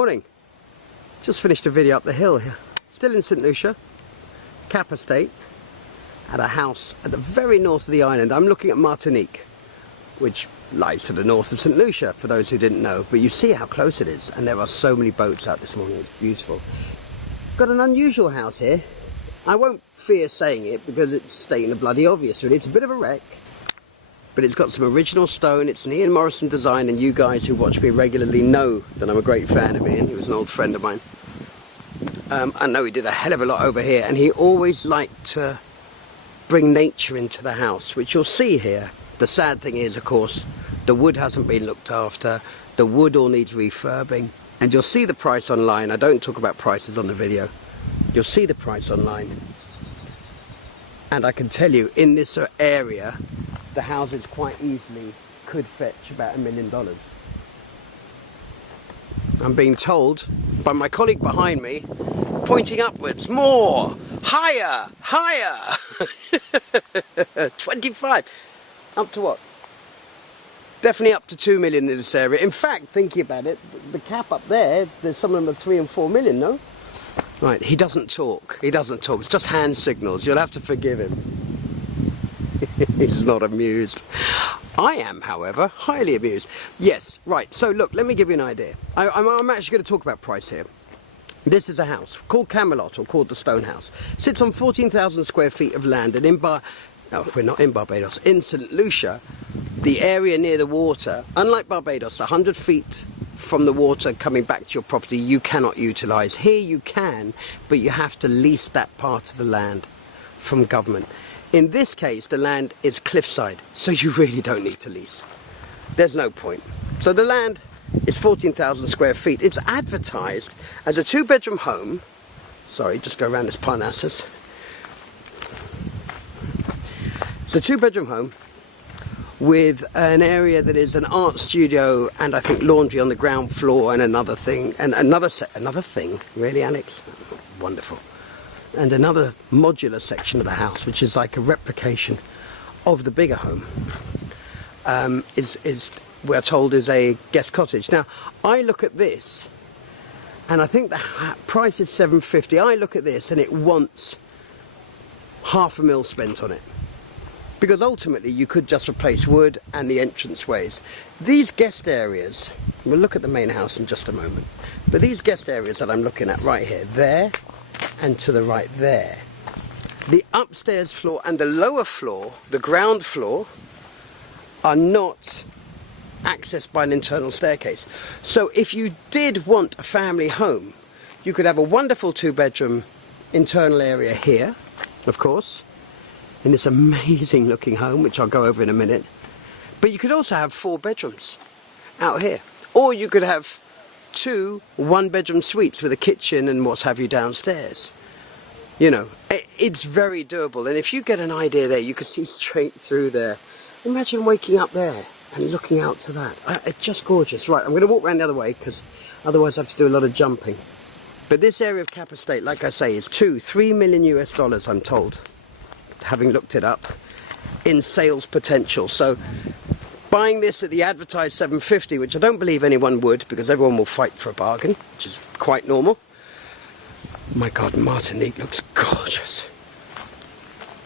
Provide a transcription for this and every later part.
Morning. Just finished a video up the hill here. Still in St Lucia, Cap Estate, at a house at the very north of the island. I'm looking at Martinique, which lies to the north of St Lucia, for those who didn't know. But you see how close it is, and there are so many boats out this morning. It's beautiful. Got an unusual house here. I won't fear saying it because it's stating the bloody obvious, really. It's a bit of a wreck, but it's got some original stone. It's an Ian Morrison design, and you guys who watch me regularly know that I'm a great fan of Ian. He was an old friend of mine. I know he did a hell of a lot over here, and he always liked to bring nature into the house, which you'll see here. The sad thing is, of course, the wood hasn't been looked after. The wood all needs refurbing, and you'll see the price online. I don't talk about prices on the video. You'll see the price online, and I can tell you, in this area, the houses quite easily could fetch about $1 million. I'm being told by my colleague behind me, pointing upwards, more, higher, higher. 25, up to what? Definitely up to 2 million in this area. In fact, thinking about it, the cap up there, there's some of them are 3 and 4 million, no? Right, he doesn't talk. He doesn't talk. It's just hand signals. You'll have to forgive him. He's not amused. I am, however, highly amused. Yes, right. So look, let me give you an idea. I'm actually going to talk about price here. This is a house called Camelot, or called the Stone House. Sits on 14,000 square feet of land, and we're not in Barbados. In St Lucia, the area near the water, unlike Barbados, 100 feet from the water coming back to your property, you cannot utilise. Here you can, but you have to lease that part of the land from government. In this case, the land is cliffside, so you really don't need to lease. There's no point. So the land is 14,000 square feet. It's advertised as a 2-bedroom home. Sorry, just go around this Parnassus. It's a 2-bedroom home with an area that is an art studio, and I think laundry on the ground floor, and another thing, and another thing, really, Alex? Wonderful. And another modular section of the house, which is like a replication of the bigger home, we're told is a guest cottage. Now, I look at this, and I think the price is $750. I look at this, and it wants $500,000 spent on it. Because ultimately, you could just replace wood and the entranceways. These guest areas, we'll look at the main house in just a moment, but these guest areas that I'm looking at right here, there, and to the right there, the upstairs floor and the lower floor, the ground floor, are not accessed by an internal staircase. So if you did want a family home, you could have a wonderful 2-bedroom internal area here, of course, in this amazing looking home, which I'll go over in a minute. But you could also have 4 bedrooms out here. Or you could have 2 1-bedroom suites with a kitchen and what have you downstairs. You know, it's very doable. And if you get an idea there, you could see straight through there. Imagine waking up there and looking out to that. It's just gorgeous. Right, I'm going to walk around the other way because otherwise I have to do a lot of jumping. But this area of Cap Estate, like I say, is $3 million US, I'm told, having looked it up, in sales potential. So buying this at the advertised $750, which I don't believe anyone would, because everyone will fight for a bargain, which is quite normal. My God, Martinique looks gorgeous.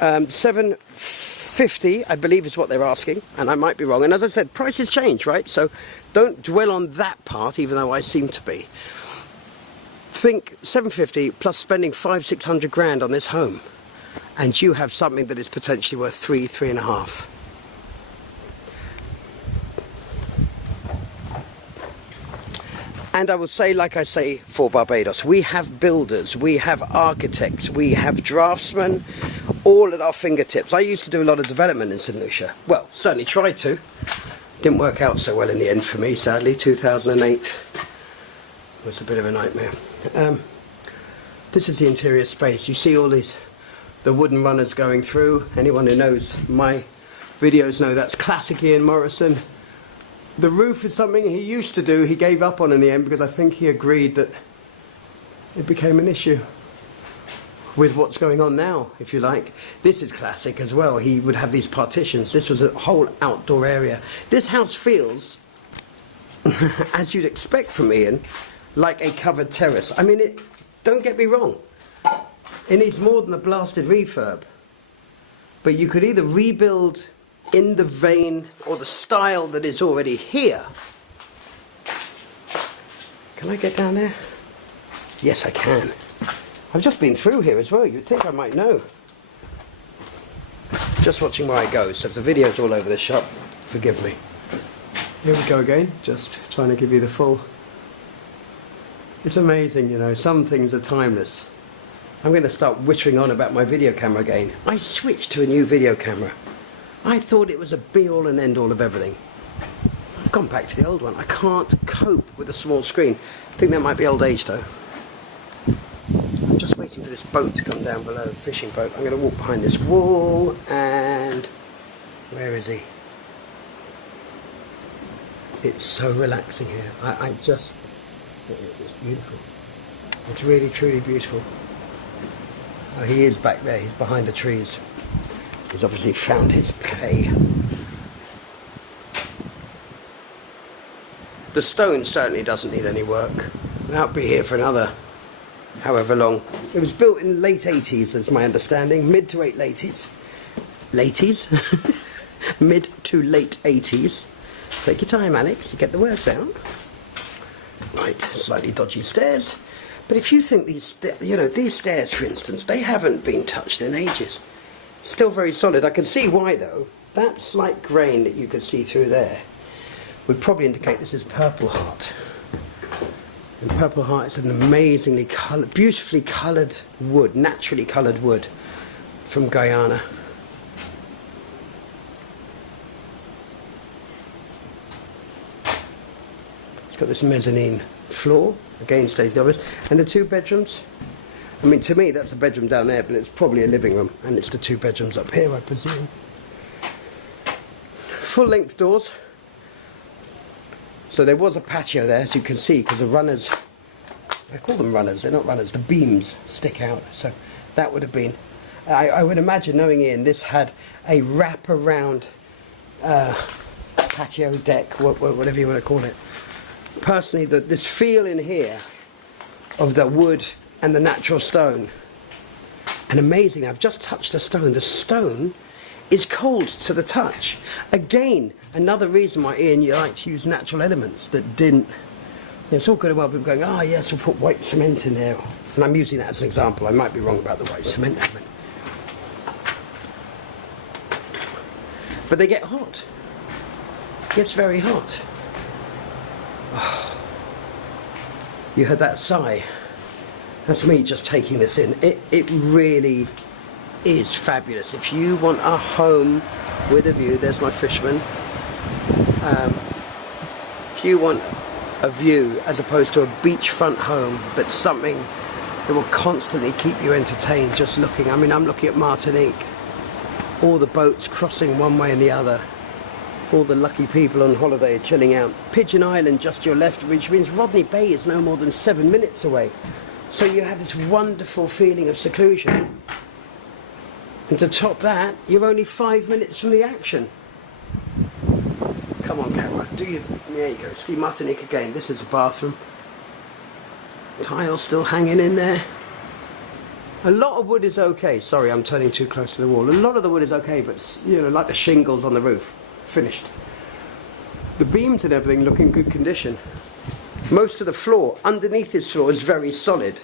$750, I believe, is what they're asking, and I might be wrong. And as I said, prices change, right? So don't dwell on that part, even though I seem to be. Think $750 plus spending 500-600 grand on this home, and you have something that is potentially worth 3.5. And I will say, like I say for Barbados, we have builders, we have architects, we have draftsmen, all at our fingertips. I used to do a lot of development in St Lucia. Well, certainly tried to. Didn't work out so well in the end for me, sadly. 2008 was a bit of a nightmare. This is the interior space. You see all these, the wooden runners going through. Anyone who knows my videos know that's classic Ian Morrison. The roof is something he used to do. He gave up on in the end because I think he agreed that it became an issue with what's going on now, if you like. This is classic as well. He would have these partitions. This was a whole outdoor area. This house feels, as you'd expect from Ian, like a covered terrace. I mean, don't get me wrong, it needs more than a blasted refurb. But you could either rebuild in the vein or the style that is already here. Can I get down there? Yes, I can. I've just been through here as well. You'd think I might know. Just watching where I go, so if the video's all over the shop, forgive me. Here we go again, just trying to give you the full... It's amazing, you know, some things are timeless. I'm going to start whittering on about my video camera again. I switched to a new video camera. I thought it was a be-all and end-all of everything. I've gone back to the old one. I can't cope with a small screen. I think that might be old age though. I'm just waiting for this boat to come down below, fishing boat. I'm going to walk behind this wall and... Where is he? It's so relaxing here. I just... It's beautiful. It's really, truly beautiful. Oh, he is back there. He's behind the trees. He's obviously found his prey. The stone certainly doesn't need any work. That'll be here for another however long. It was built in the late 80s, as my understanding. Mid to late 80s. Laties? Mid to late 80s. Take your time, Alex. You get the words down. Right, slightly dodgy stairs. But if you think these, you know, these stairs, for instance, they haven't been touched in ages. Still very solid. I can see why, though. That slight grain that you can see through there would probably indicate this is Purple Heart. And Purple Heart is an amazingly coloured, beautifully coloured wood, naturally coloured wood from Guyana. It's got this mezzanine floor, again stays the obvious, and the 2 bedrooms. I mean, to me that's a bedroom down there, but it's probably a living room, and it's the 2 bedrooms up here, I presume. Full length doors. So there was a patio there, as you can see, because the runners, I call them runners, they're not runners, the beams stick out, so that would have been, I would imagine, knowing Ian, this had a wrap-around patio deck, whatever you want to call it. Personally, this feel in here of the wood and the natural stone, and amazing, I've just touched the stone is cold to the touch. Again, another reason why, Ian, you like to use natural elements that didn't... It's all good and well people going, oh yes, we'll put white cement in there, and I'm using that as an example. I might be wrong about the white cement element, but they get hot. It gets very hot. Oh. You heard that sigh? That's me just taking this in. It really is fabulous. If you want a home with a view, there's my fisherman. If you want a view as opposed to a beachfront home, but something that will constantly keep you entertained just looking. I mean, I'm looking at Martinique. All the boats crossing one way and the other. All the lucky people on holiday chilling out. Pigeon Island just to your left, which means Rodney Bay is no more than 7 minutes away. So you have this wonderful feeling of seclusion. And to top that, you're only 5 minutes from the action. Come on, camera. There you go. See Martinique again. This is a bathroom. Tile still hanging in there. A lot of wood is okay. Sorry, I'm turning too close to the wall. A lot of the wood is okay, but, you know, like the shingles on the roof. Finished. The beams and everything look in good condition. Most of the floor, underneath this floor, is very solid.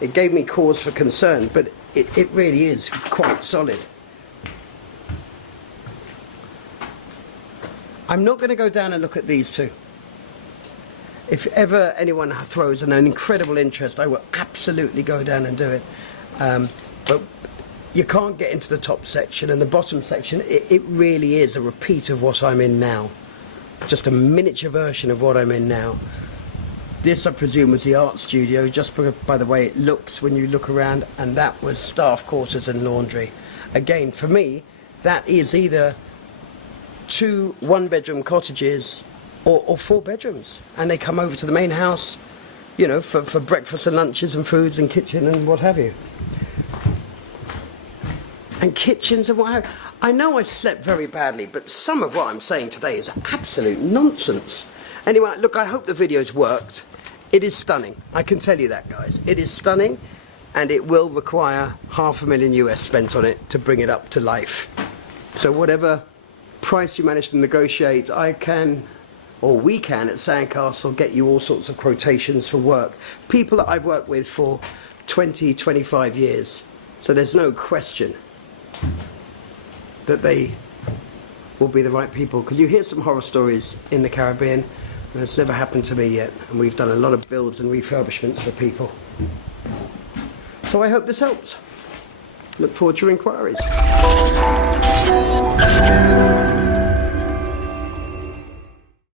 It gave me cause for concern, but it really is quite solid. I'm not going to go down and look at these two. If ever anyone throws an incredible interest, I will absolutely go down and do it. But you can't get into the top section, and the bottom section, it really is a repeat of what I'm in now. Just a miniature version of what I'm in now. This, I presume, was the art studio, just by the way it looks when you look around, and that was staff quarters and laundry. Again, for me, that is either 2 one-bedroom cottages or 4 bedrooms, and they come over to the main house, you know, for breakfast and lunches and foods and kitchen and what have you. And kitchens and what have you. I know I slept very badly, but some of what I'm saying today is absolute nonsense. Anyway, look, I hope the video's worked. It is stunning. I can tell you that, guys. It is stunning, and it will require $500,000 US spent on it to bring it up to life. So whatever price you manage to negotiate, I can, or we can at Sandcastle, get you all sorts of quotations for work. People that I've worked with for 20, 25 years. So there's no question that they will be the right people. Because you hear some horror stories in the Caribbean, and it's never happened to me yet. And we've done a lot of builds and refurbishments for people. So I hope this helps. Look forward to your inquiries.